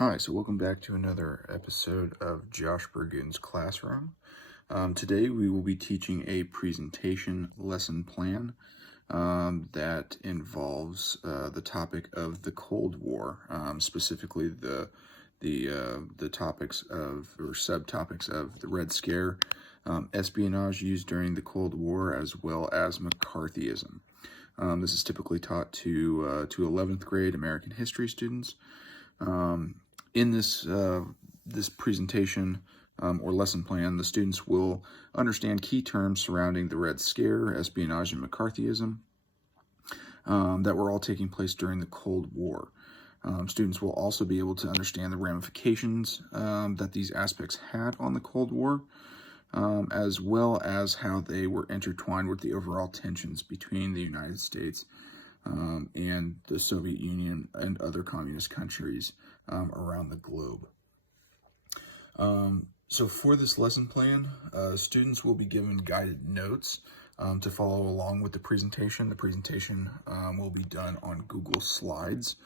Hi, so welcome back to another episode of Josh Burgoon's Classroom. Today we will be teaching a presentation lesson plan that involves the topic of the Cold War, specifically the topics of or subtopics of the Red Scare, espionage used during the Cold War, as well as McCarthyism. This is typically taught to 11th grade American history students. In this presentation or lesson plan, the students will understand key terms surrounding the Red Scare, espionage, and McCarthyism that were all taking place during the Cold War. Students will also be able to understand the ramifications that these aspects had on the Cold War, as well as how they were intertwined with the overall tensions between the United States and the Soviet Union and other communist countries around the globe. So for this lesson plan, students will be given guided notes to follow along with the presentation. The presentation will be done on Google Slides.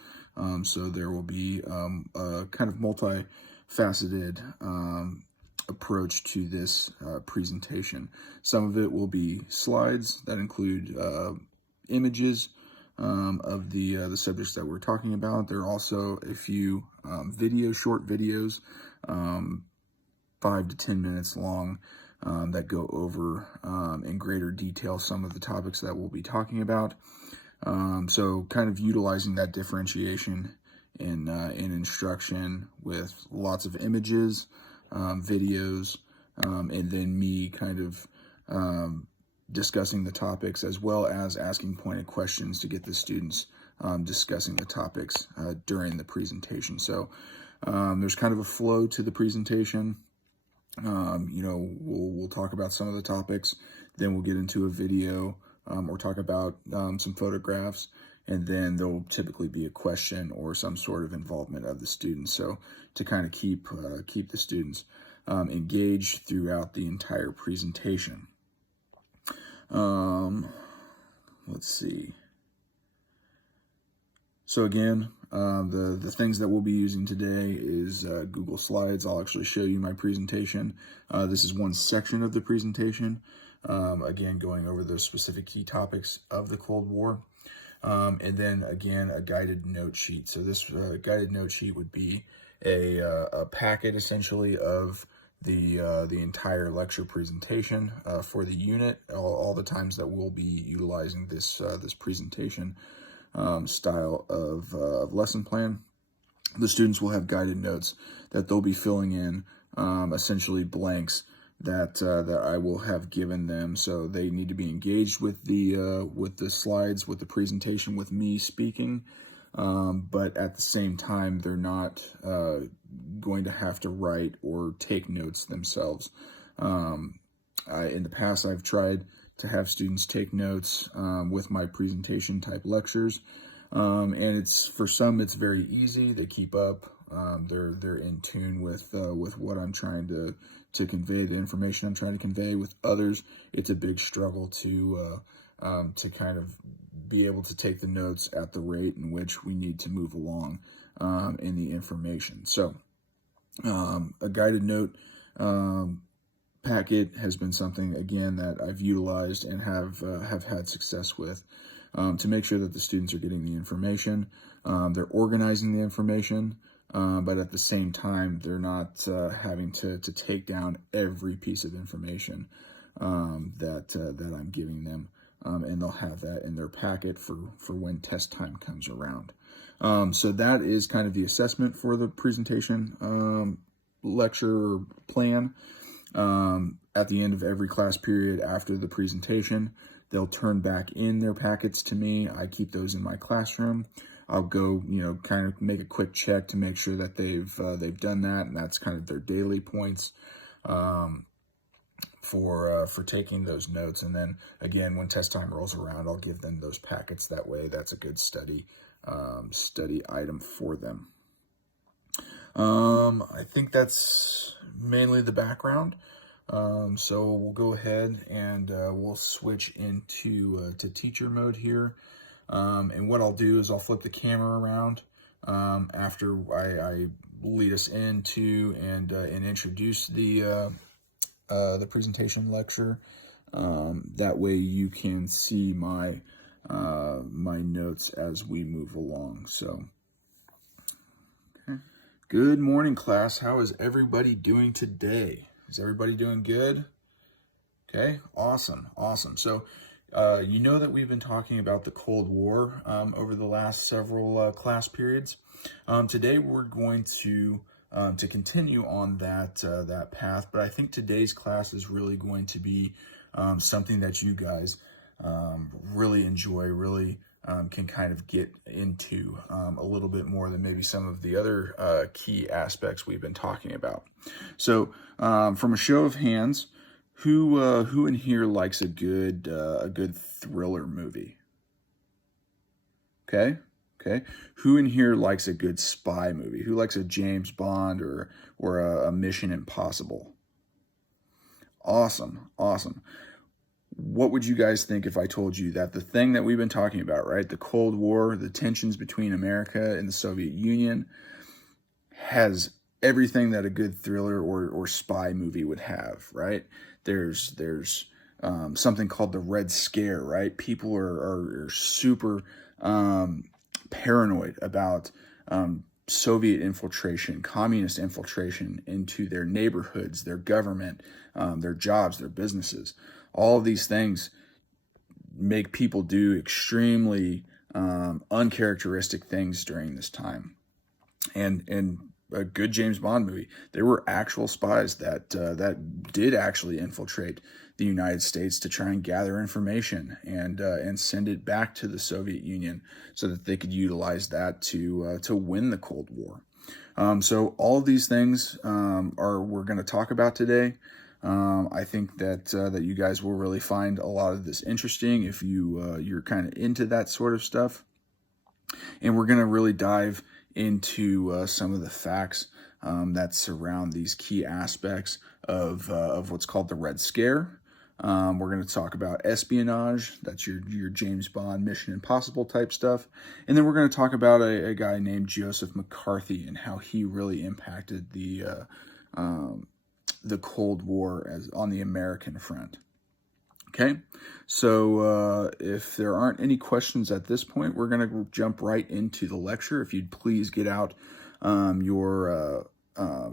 So there will be a kind of multifaceted approach to this presentation. Some of it will be slides that include images of the subjects that we're talking about. There are also a few short videos, 5 to 10 minutes long, that go over in greater detail some of the topics that we'll be talking about. So kind of utilizing that differentiation in instruction with lots of images, videos, and then me kind of discussing the topics, as well as asking pointed questions to get the students discussing the topics during the presentation. So there's kind of a flow to the presentation. We'll talk about some of the topics, then we'll get into a video or talk about some photographs, and then there'll typically be a question or some sort of involvement of the students. So to kind of keep the students engaged throughout the entire presentation. Let's see. So again, the things that we'll be using today is Google Slides. I'll actually show you my presentation. This is one section of the presentation, again, going over those specific key topics of the Cold War. And then again, a guided note sheet. So this guided note sheet would be a packet essentially of the entire lecture presentation for the unit, all the times that we'll be utilizing this presentation style of lesson plan. The students will have guided notes that they'll be filling in, essentially blanks that I will have given them. So they need to be engaged with the slides, with the presentation, with me speaking. But at the same time, they're not going to have to write or take notes themselves. In the past, I've tried to have students take notes with my presentation type lectures, and for some it's very easy. They keep up. They're in tune with what I'm trying to convey, the information I'm trying to convey. With others, it's a big struggle to kind of be able to take the notes at the rate in which we need to move along in the information. So a guided note packet has been something, again, that I've utilized and have had success with to make sure that the students are getting the information. They're organizing the information, but at the same time, they're not having to take down every piece of information that I'm giving them. And they'll have that in their packet for when test time comes around. So that is kind of the assessment for the presentation lecture plan. At the end of every class period after the presentation, they'll turn back in their packets to me. I keep those in my classroom. I'll go, kind of make a quick check to make sure that they've done that, and that's kind of their daily points for taking those notes. And then again, when test time rolls around, I'll give them those packets. That way, that's a good study item for them. I think that's mainly the background. So we'll go ahead and we'll switch into to teacher mode here. And what I'll do is I'll flip the camera around after I lead us into and introduce the presentation lecture. That way you can see my my notes as we move along. So, okay. Good morning, class. How is everybody doing today? Is everybody doing good? Okay, awesome. So, you know that we've been talking about the Cold War over the last several class periods. Today we're going to continue on that path, but I think today's class is really going to be something that you guys really enjoy, really can kind of get into a little bit more than maybe some of the other key aspects we've been talking about. So, from a show of hands, who in here likes a good thriller movie? Okay. Who in here likes a good spy movie? Who likes a James Bond or a Mission Impossible? Awesome. What would you guys think if I told you that the thing that we've been talking about, right, the Cold War, the tensions between America and the Soviet Union, has everything that a good thriller or spy movie would have, right? There's something called the Red Scare, right? People are super paranoid about Soviet infiltration, communist infiltration into their neighborhoods, their government, their jobs, their businesses. All of these things make people do extremely uncharacteristic things during this time. And a good James Bond movie, there were actual spies that did actually infiltrate the United States to try and gather information and send it back to the Soviet Union so that they could utilize that to win the Cold War. So all of these things we're going to talk about today. I think that you guys will really find a lot of this interesting if you're kind of into that sort of stuff. And we're going to really dive into some of the facts that surround these key aspects of what's called the Red Scare. We're going to talk about espionage. That's your James Bond, Mission Impossible type stuff. And then we're going to talk about a guy named Joseph McCarthy and how he really impacted the Cold War on the American front. Okay, so if there aren't any questions at this point, we're going to jump right into the lecture. If you'd please get out your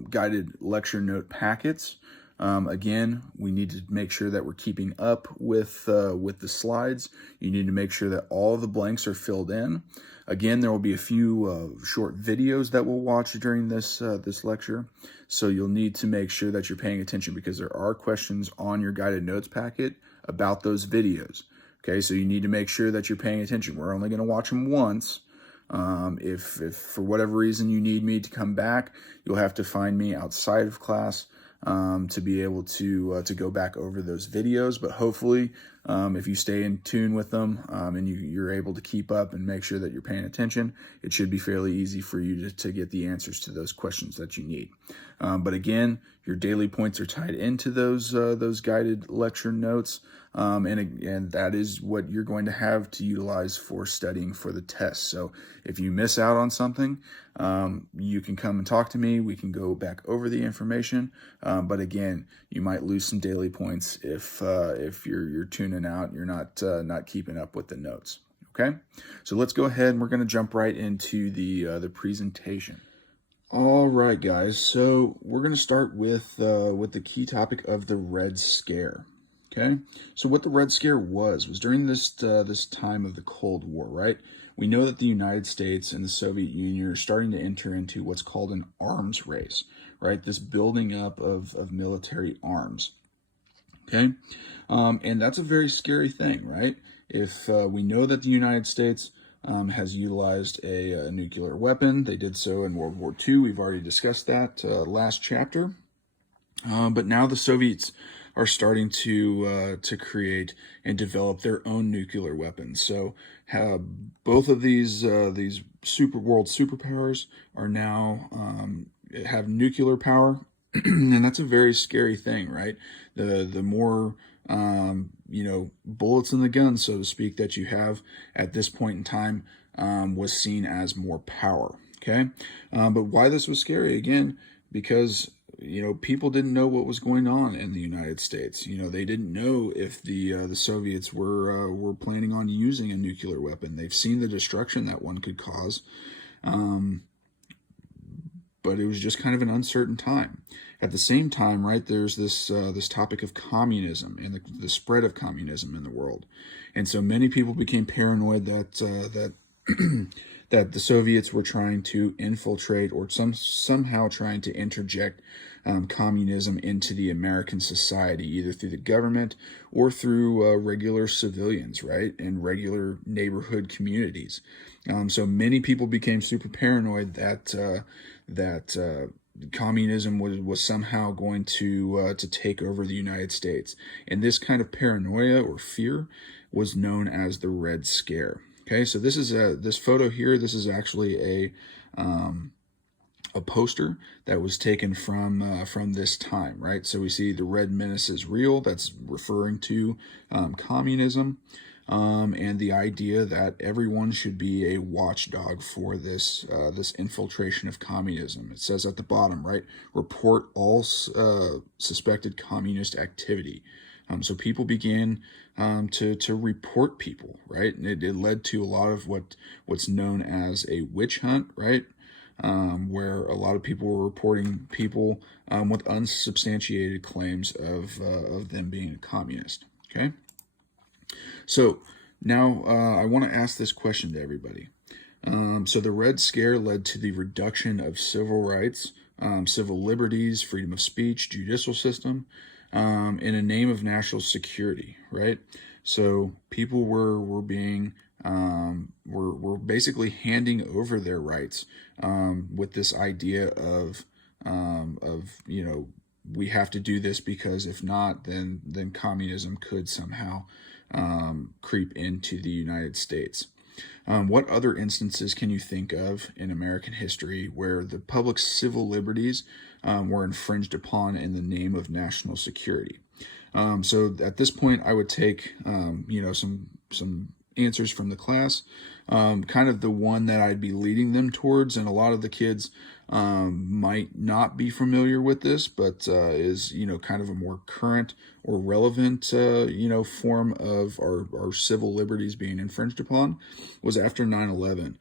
guided lecture note packets. Again, we need to make sure that we're keeping up with the slides. You need to make sure that all the blanks are filled in. Again, there will be a few short videos that we'll watch during this lecture. So you'll need to make sure that you're paying attention because there are questions on your guided notes packet about those videos. Okay, so you need to make sure that you're paying attention. We're only going to watch them once. If for whatever reason you need me to come back, you'll have to find me outside of class to be able to go back over those videos. But hopefully, if you stay in tune with them and you're able to keep up and make sure that you're paying attention, it should be fairly easy for you to get the answers to those questions that you need. But again, your daily points are tied into those guided lecture notes, and that is what you're going to have to utilize for studying for the test. So if you miss out on something, you can come and talk to me. We can go back over the information. But again, you might lose some daily points if you're tuning out and you're not keeping up with the notes. Okay, so let's go ahead and we're going to jump right into the presentation. All right, guys. So we're going to start with the key topic of the Red Scare. Okay, so what the Red Scare was during this time of the Cold War, right? We know that the United States and the Soviet Union are starting to enter into what's called an arms race, right? This building up of military arms. Okay, and that's a very scary thing, right? If we know that the United States has utilized a nuclear weapon, they did so in World War II. We've already discussed that last chapter. But now the Soviets are starting to create and develop their own nuclear weapons. So both of these world superpowers are now have nuclear power, and that's a very scary thing, right? The more bullets in the gun, so to speak, that you have at this point in time was seen as more power. Okay, but why this was scary, again, because people didn't know what was going on in the United States. They didn't know if the Soviets were planning on using a nuclear weapon. They've seen the destruction that one could cause, but it was just kind of an uncertain time. At the same time, right, there's this topic of communism and the spread of communism in the world, and so many people became paranoid that that the Soviets were trying to infiltrate or somehow trying to interject communism into the American society, either through the government or through regular civilians, right, and regular neighborhood communities. So many people became super paranoid that communism was somehow going to take over the United States, and this kind of paranoia or fear was known as the Red Scare. Okay, so this is this photo here. This is actually a poster that was taken from this time, right? So we see the red menace is real. That's referring to communism, and the idea that everyone should be a watchdog for this infiltration of communism. It says at the bottom, right? Report all suspected communist activity. So people began to report people, right? And it led to a lot of what's known as a witch hunt, right? Where a lot of people were reporting people with unsubstantiated claims of them being a communist. Okay, so now I want to ask this question to everybody. So the Red Scare led to the reduction of civil rights, civil liberties, freedom of speech, judicial system, in a name of national security, right? So people were being were basically handing over their rights with this idea of we have to do this because if not, then communism could somehow creep into the United States. What other instances can you think of in American history where the public civil liberties were infringed upon in the name of national security? So at this point, I would take some answers from the class, kind of the one that I'd be leading them towards, and a lot of the kids might not be familiar with this, but is kind of a more current or relevant form of our civil liberties being infringed upon, was after 9/11.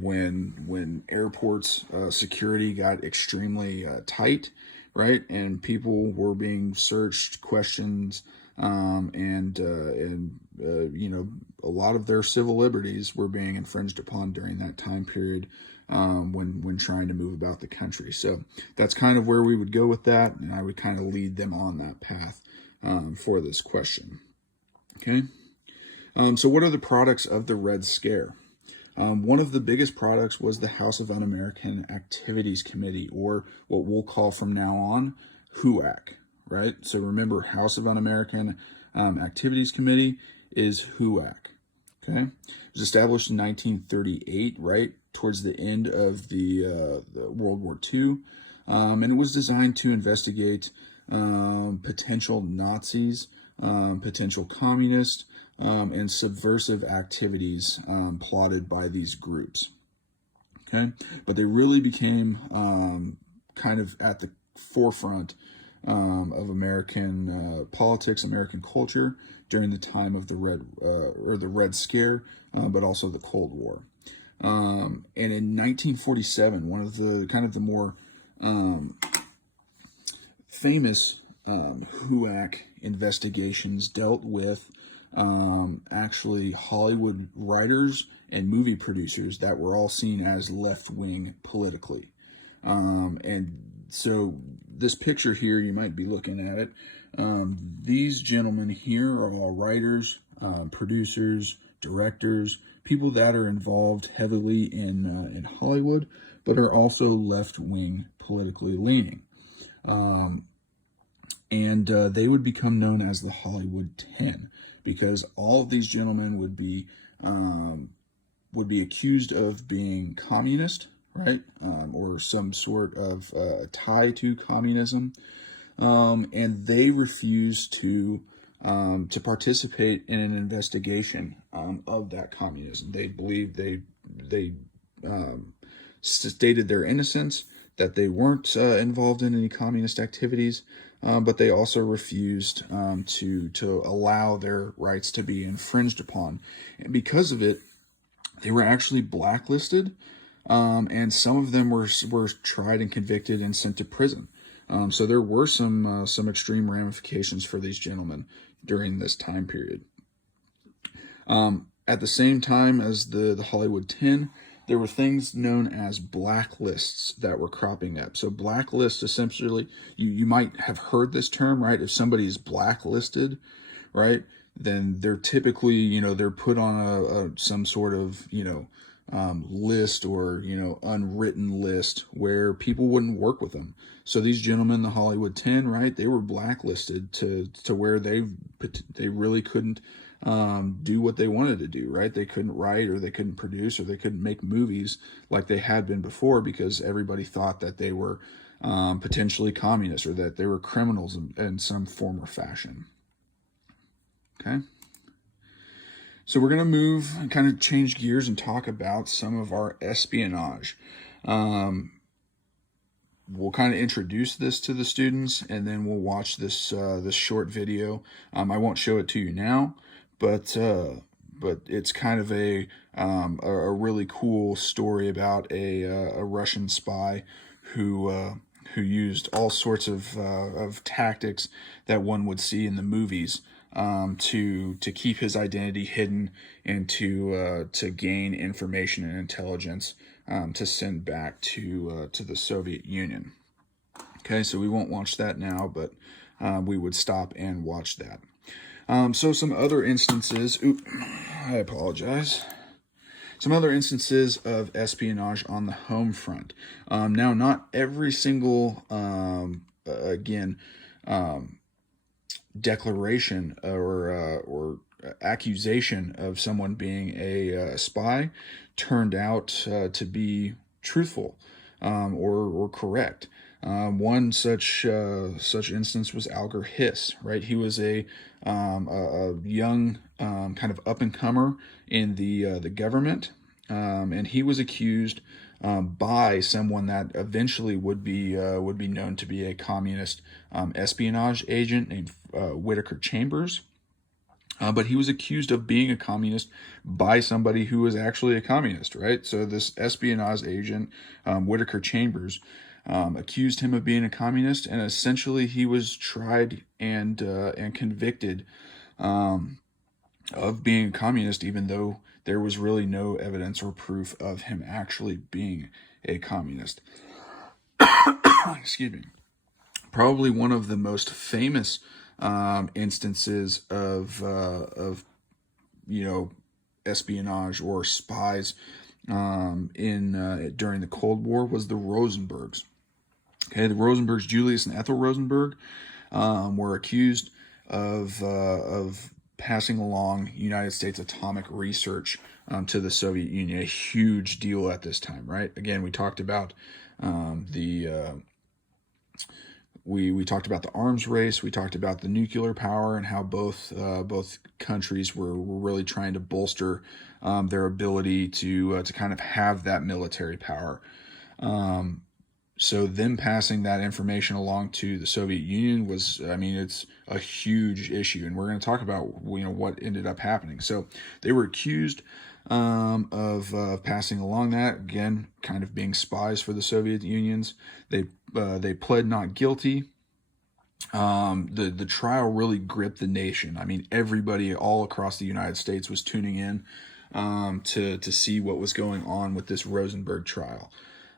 When airports security got extremely tight, right, and people were being searched, questioned, and a lot of their civil liberties were being infringed upon during that time period when trying to move about the country. So that's kind of where we would go with that, and I would kind of lead them on that path for this question. Okay. So what are the products of the Red Scare? One of the biggest products was the House of Un-American Activities Committee, or what we'll call from now on HUAC, right? So remember, House of Un-American Activities Committee is HUAC, okay? It was established in 1938, right, towards the end of the World War II, and it was designed to investigate potential Nazis, potential communists, and subversive activities plotted by these groups. Okay, but they really became kind of at the forefront of American politics, American culture during the time of the Red Scare, but also the Cold War. And in 1947, one of the kind of the more famous HUAC investigations dealt with actually Hollywood writers and movie producers that were all seen as left-wing politically. And so this picture here, you might be looking at it. These gentlemen here are all writers, producers, directors, people that are involved heavily in Hollywood, but are also left-wing politically leaning. And they would become known as the Hollywood 10, because all of these gentlemen would be accused of being communist, right, or some sort of tie to communism, and they refused to participate in an investigation of that communism. They believed they stated their innocence, that they weren't involved in any communist activities, but they also refused to allow their rights to be infringed upon. And because of it, they were actually blacklisted, and some of them were tried and convicted and sent to prison. So there were some extreme ramifications for these gentlemen during this time period. At the same time as the Hollywood 10, there were things known as blacklists that were cropping up. So blacklists, essentially, you might have heard this term, right? If somebody is blacklisted, right, then they're typically, they're put on some sort of, list or, unwritten list where people wouldn't work with them. So these gentlemen, the Hollywood 10, right, they were blacklisted to where they really couldn't do what they wanted to do, right? They couldn't write, or they couldn't produce, or they couldn't make movies like they had been before, because everybody thought that they were potentially communists, or that they were criminals in some form or fashion. Okay. So we're going to move and kind of change gears and talk about some of our espionage. We'll kind of introduce this to the students, and then we'll watch this short video. I won't show it to you now, but it's kind of a really cool story about a Russian spy who used all sorts of tactics that one would see in the movies to keep his identity hidden, and to gain information and intelligence to send back to the Soviet Union. Okay, so we won't watch that now, but we would stop and watch that. So some other instances, I apologize. Some other instances of espionage on the home front. Now, not every single, declaration or accusation of someone being a spy turned out to be truthful or correct. One such instance was Alger Hiss, right? He was a young kind of up and comer in the government, and he was accused by someone that eventually would be known to be a communist espionage agent named Whittaker Chambers. But he was accused of being a communist by somebody who was actually a communist, right? So this espionage agent, Whittaker Chambers, accused him of being a communist, and essentially he was tried and convicted of being a communist, even though there was really no evidence or proof of him actually being a communist. Excuse me. Probably one of the most famous instances of espionage or spies during the Cold War was the Rosenbergs. Okay, the Rosenbergs, Julius and Ethel Rosenberg, were accused of passing along United States atomic research to the Soviet Union, a huge deal at this time, right? Again, we talked about we talked about the arms race. We talked about the nuclear power and how both countries were really trying to bolster their ability to kind of have that military power. So them passing that information along to the Soviet Union was, it's a huge issue, and we're going to talk about what ended up happening. So they were accused of passing along that, again, kind of being spies for the Soviet Unions. They pled not guilty. The trial really gripped the nation. Everybody all across the United States was tuning in to see what was going on with this Rosenberg trial.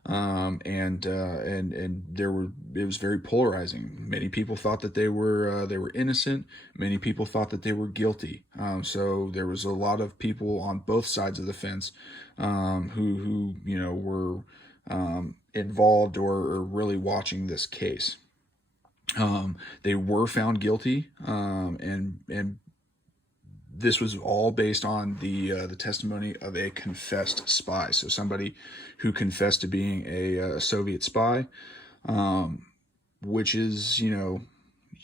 And it was very polarizing. Many people thought that they were innocent. Many people thought that they were guilty. So there was a lot of people on both sides of the fence who were involved or really watching this case. They were found guilty, and this was all based on the testimony of a confessed spy. So somebody who confessed to being a Soviet spy, which is,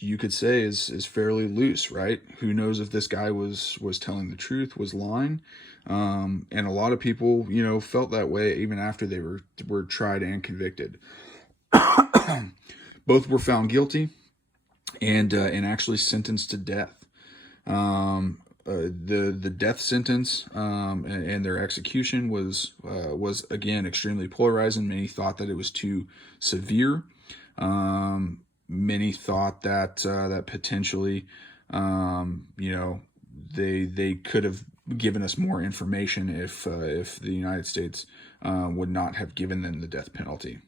you could say is fairly loose, right? Who knows if this guy was telling the truth, was lying? And a lot of people, felt that way even after they were tried and convicted. Both were found guilty and actually sentenced to death. The death sentence and their execution was again extremely polarizing. Many thought that it was too severe. Many thought that that potentially, they could have given us more information if the United States would not have given them the death penalty.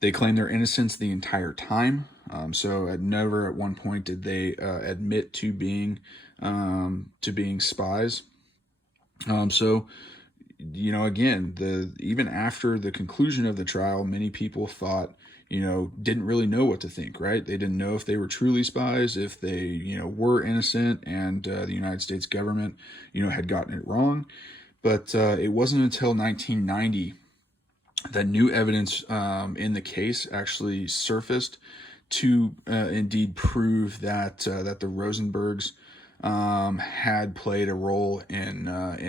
They claim their innocence the entire time. So never at one point did they admit to being spies. So again, even after the conclusion of the trial, many people thought, didn't really know what to think, right? They didn't know if they were truly spies, if they, were innocent, and the United States government, had gotten it wrong. But it wasn't until 1990 that new evidence in the case actually surfaced to indeed prove that that the Rosenbergs had played a role in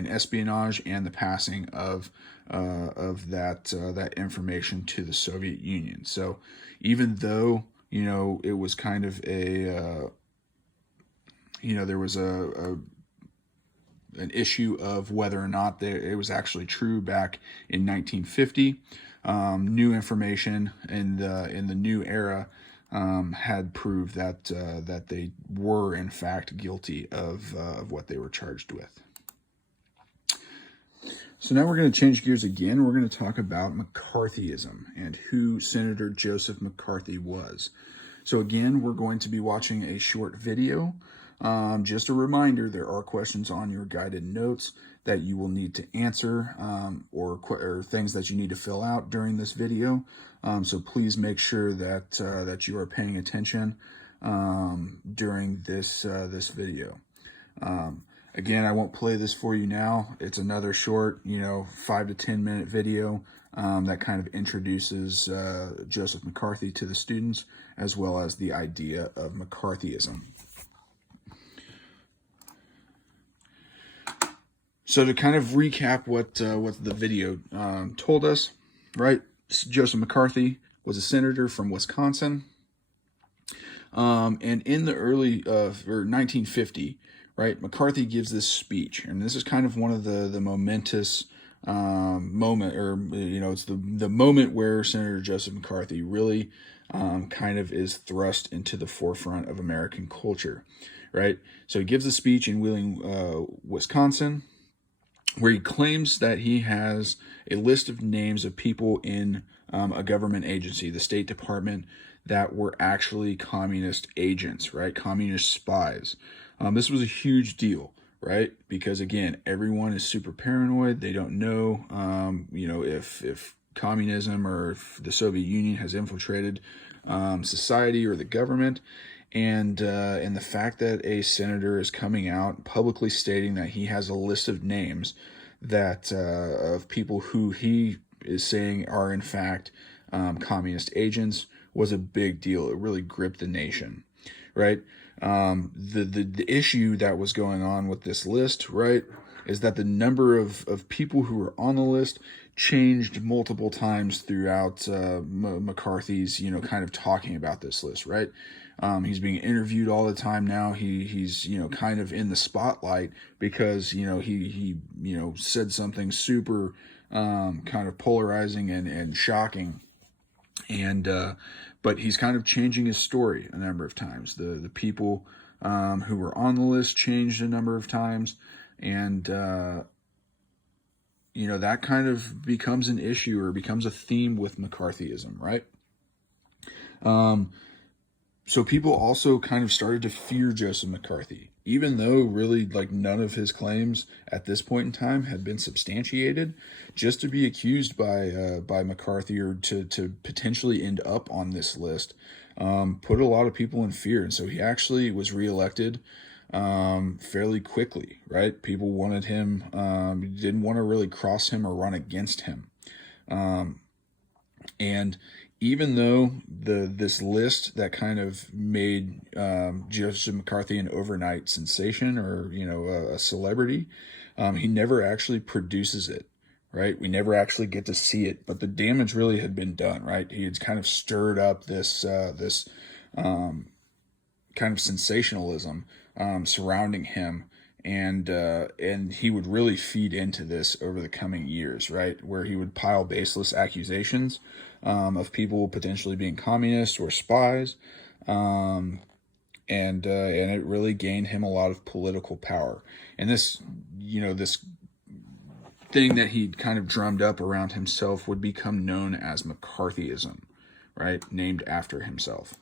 espionage and the passing of that information to the Soviet Union. So even though it was kind of a there was an issue of whether or not it was actually true back in 1950. New information in the new era had proved that that they were in fact guilty of what they were charged with. So now we're going to change gears again. We're going to talk about McCarthyism and who Senator Joseph McCarthy was. So again, we're going to be watching a short video. Just a reminder, there are questions on your guided notes that you will need to answer or things that you need to fill out during this video. So please make sure that that you are paying attention during this video. Again, I won't play this for you now. It's another short, 5 to 10 minute video that kind of introduces Joseph McCarthy to the students, as well as the idea of McCarthyism. So to kind of recap what the video told us, right? Joseph McCarthy was a senator from Wisconsin, and in the early or 1950, right? McCarthy gives this speech, and this is kind of one of the momentous moment, or it's the moment where Senator Joseph McCarthy really kind of is thrust into the forefront of American culture, right? So he gives a speech in Wheeling, Wisconsin, where he claims that he has a list of names of people in a government agency, the State Department, that were actually communist agents, right? Communist spies. This was a huge deal, right? Because again, everyone is super paranoid. They don't know, if communism or if the Soviet Union has infiltrated society or the government. And the fact that a senator is coming out publicly stating that he has a list of names that of people who he is saying are in fact communist agents was a big deal. It really gripped the nation, right? The issue that was going on with this list, right, is that the number of people who were on the list changed multiple times throughout McCarthy's, kind of talking about this list, right? He's being interviewed all the time now. He's kind of in the spotlight because he said something super kind of polarizing and shocking, and but he's kind of changing his story a number of times. The people who were on the list changed a number of times, and that kind of becomes an issue or becomes a theme with McCarthyism, right? So people also kind of started to fear Joseph McCarthy, even though really none of his claims at this point in time had been substantiated. Just to be accused by McCarthy or to potentially end up on this list put a lot of people in fear. And so he actually was reelected fairly quickly, right? People wanted him, didn't want to really cross him or run against him. And even though this list that kind of made Joseph McCarthy an overnight sensation, or a celebrity, he never actually produces it. Right, we never actually get to see it, but the damage really had been done. Right, he had kind of stirred up this kind of sensationalism surrounding him, and he would really feed into this over the coming years, right? Where he would pile baseless accusations of people potentially being communists or spies, and it really gained him a lot of political power. And this thing that he'd kind of drummed up around himself would become known as McCarthyism, right? Named after himself.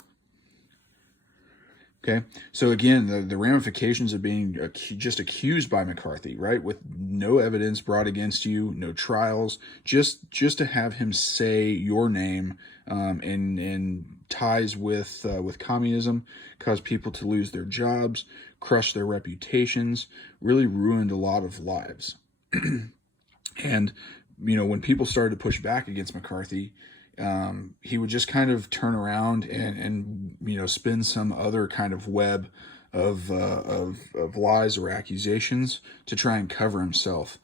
Okay, so again, the ramifications of being just accused by McCarthy, right, with no evidence brought against you, no trials, just to have him say your name in ties with communism, caused people to lose their jobs, crush their reputations, really ruined a lot of lives. And when people started to push back against McCarthy, he would just kind of turn around and spin some other kind of web of lies or accusations to try and cover himself,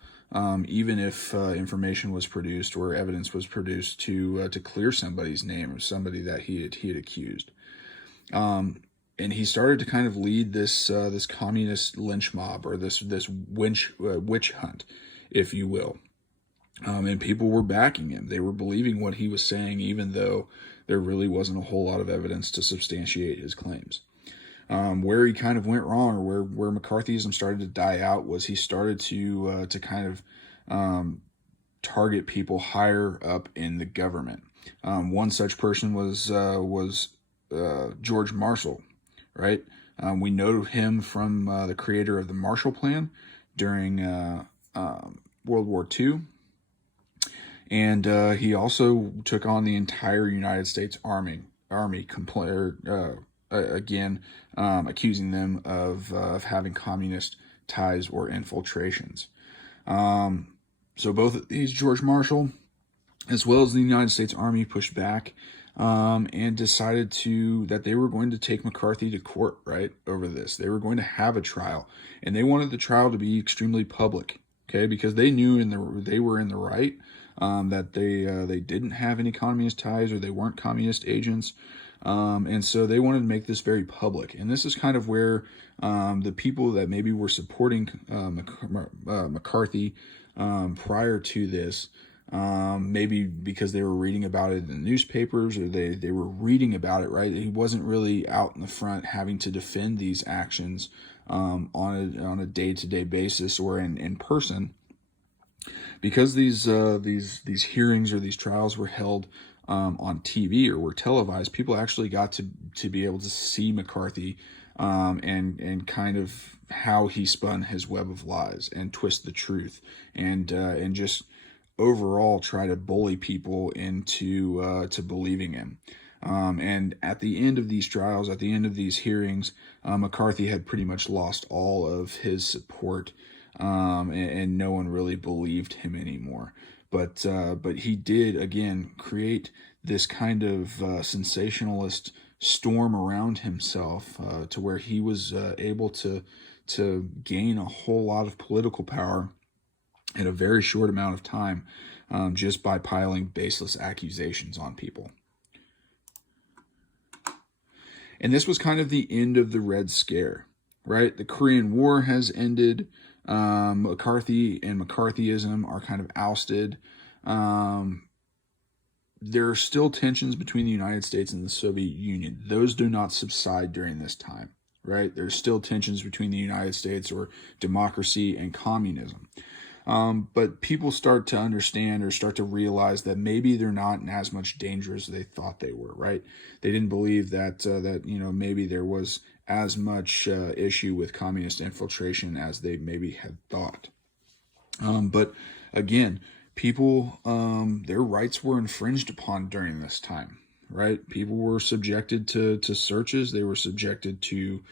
even if information was produced or evidence was produced to clear somebody's name or somebody that he had accused. And he started to kind of lead this communist lynch mob, or this witch hunt, if you will. And people were backing him. They were believing what he was saying, even though there really wasn't a whole lot of evidence to substantiate his claims. Where he kind of went wrong, or where McCarthyism started to die out, was he started to kind of target people higher up in the government. One such person was George Marshall, right? We know him from the creator of the Marshall Plan during World War II. And he also took on the entire United States Army, accusing them of having communist ties or infiltrations. So both of these, George Marshall, as well as the United States Army, pushed back and decided that they were going to take McCarthy to court, right, over this. They were going to have a trial, and they wanted the trial to be extremely public, okay, because they knew they were in the right. That they didn't have any communist ties, or they weren't communist agents, and so they wanted to make this very public. And this is kind of where the people that maybe were supporting McCarthy prior to this, maybe because they were reading about it in the newspapers, or they were reading about it, right? He wasn't really out in the front having to defend these actions on a day-to-day basis or in person. Because these hearings or these trials were held on TV or were televised, people actually got to be able to see McCarthy and kind of how he spun his web of lies and twist the truth, and just overall try to bully people into to believing him. And at the end of these trials, at the end of these hearings, McCarthy had pretty much lost all of his support. And no one really believed him anymore. But he did, again, create this kind of sensationalist storm around himself, to where he was able to gain a whole lot of political power in a very short amount of time, just by piling baseless accusations on people. And this was kind of the end of the Red Scare, right? The Korean War has ended. McCarthy and McCarthyism are kind of ousted. There are still tensions between the United States and the Soviet Union. Those do not subside during this time, right? There's still tensions between the United States, or democracy, and communism. But people start to understand, or start to realize, that maybe they're not in as much danger as they thought they were, right? They didn't believe that maybe there was as much issue with communist infiltration as they maybe had thought. But again, people, their rights were infringed upon during this time, right? People were subjected to searches. They were subjected to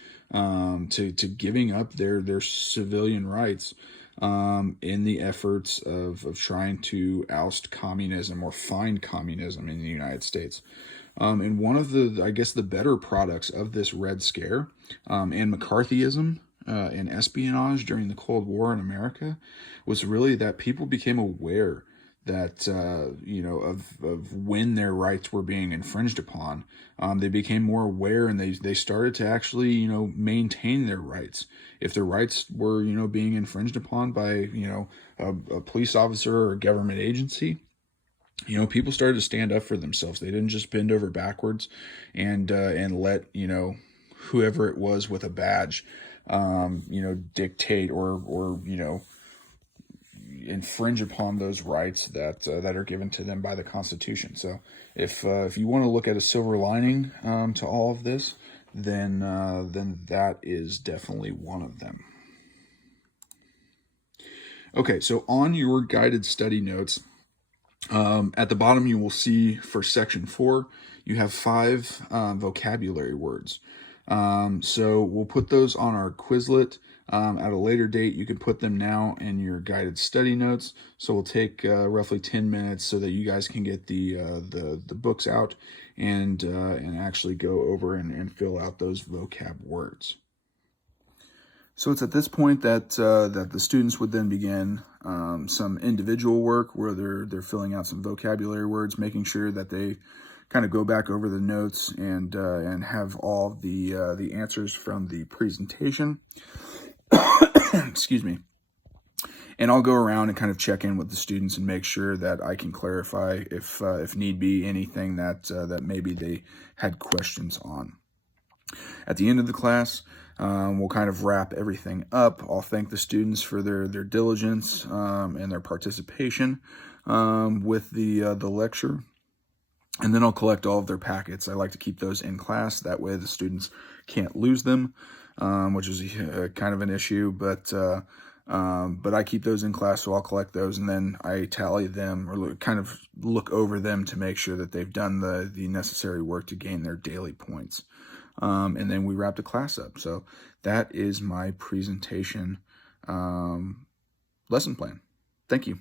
giving up their civilian rights. in the efforts of trying to oust communism or find communism in the United States. And one of the, I guess, the better products of this Red Scare and McCarthyism and espionage during the Cold War in America was really that people became aware that of when their rights were being infringed upon. They became more aware, and they started to actually maintain their rights. If their rights were being infringed upon by a police officer or a government agency, people started to stand up for themselves. They didn't just bend over backwards and let whoever it was with a badge dictate or infringe upon those rights that are given to them by the Constitution. So if you want to look at a silver lining to all of this, then that is definitely one of them. Okay, so on your guided study notes, at the bottom you will see for section 4, you have 5 vocabulary words. So we'll put those on our Quizlet at a later date. You can put them now in your guided study notes. So we'll take roughly 10 minutes so that you guys can get the books out and actually go over and fill out those vocab words. So it's at this point that the students would then begin some individual work where they're filling out some vocabulary words, making sure that they kind of go back over the notes and have all the answers from the presentation. Excuse me. And I'll go around and kind of check in with the students and make sure that I can clarify if need be anything that maybe they had questions on. At the end of the class, we'll kind of wrap everything up. I'll thank the students for their diligence and their participation with the lecture. And then I'll collect all of their packets. I like to keep those in class. That way the students can't lose them, which is kind of an issue. But I keep those in class, so I'll collect those, and then I tally them or kind of look over them to make sure that they've done the necessary work to gain their daily points. And then we wrap the class up. So that is my presentation lesson plan. Thank you.